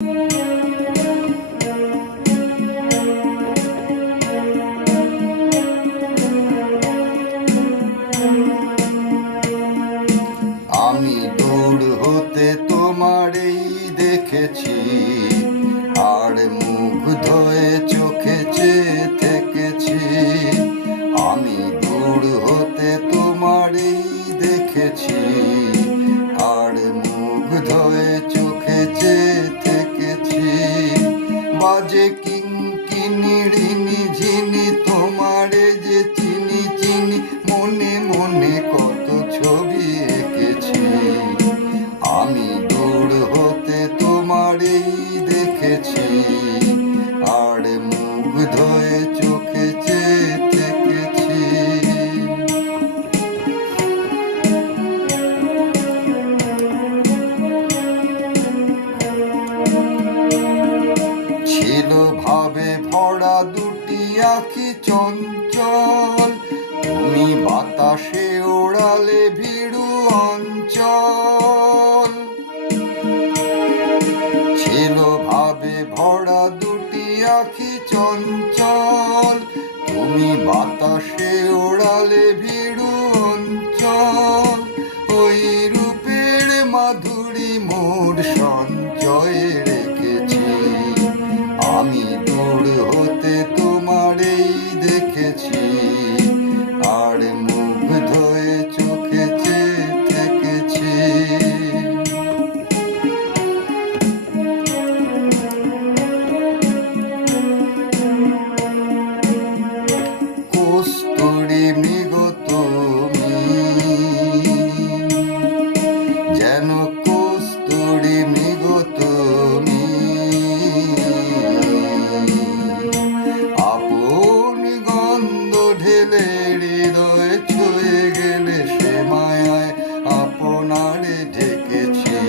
আমি দূর হতে তোমারেই দেখেছি, আর মুগ্ধ হয়ে চোখে চেয়ে থেকেছি। আমি দূর হতে তোমারেই দেখেছি, আর মুগ্ধ হয়ে চোখে চেয়ে থেকেছি। বাজে কিঙ্কিণী ঝিনি তোমারে যে চিনি চিনি, মনে মনে কত ছবি এঁকেছি। আমি দূর হতে তোমারেই দেখেছি, আর মুগ্ধ হয়ে চোখে চেয়ে থেকেছি। ছিল ভাবে ভরা দুটি আঁখি চঞ্চল, তুমি বাতাসে ওড়ালে ভীরু অঞ্চল। ছিল ভাবে ভরা দুটি আঁখি চঞ্চল, তুমি বাতাসে ওড়ালে ভীরু অঞ্চল। ওই রূপের মাধুরী মোর সঞ্চয়ে রেখেছি। আমি দূর হতে তোমারেই দেখেছি, আর মুগ্ধ হয়ে চোখে চেয়ে থেকেছি। কস্তুরী মৃগ তুমি, যেন কস্তুরী মৃগ তুমি। আপন গন্ধ ঢেলে হৃদয় ছুঁয়ে গেলে, সে মায়ায় আপনারে ঢেকেছি।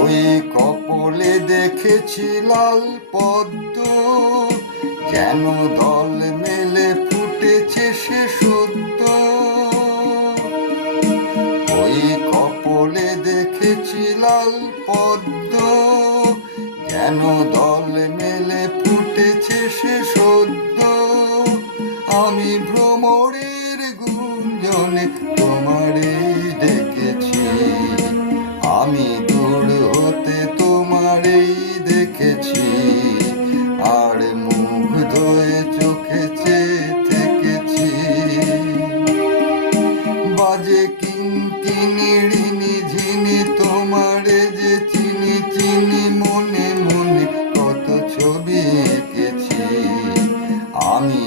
ওই কপলে দেখেছি লাল পদ্ম, যেন দল মেলে ফুটেছে সে সদ্য। ওই কপলে দেখেছি লাল পদ্ম, যেন দল মেলে ফুটেছে সে সদ্য। আমি ভ্রমরের গুঞ্জনে তোমারেই ডেকেছি। আমি দূর হতে তোমারেই দেখেছি, আর মুগ্ধ হয়ে চোখে চেয়ে থেকেছি। বাজে কিঙ্কিণী ঝিনি তোমারে যে চিনি চিনি, মনে মনে কত ছবি এঁকেছি। আমি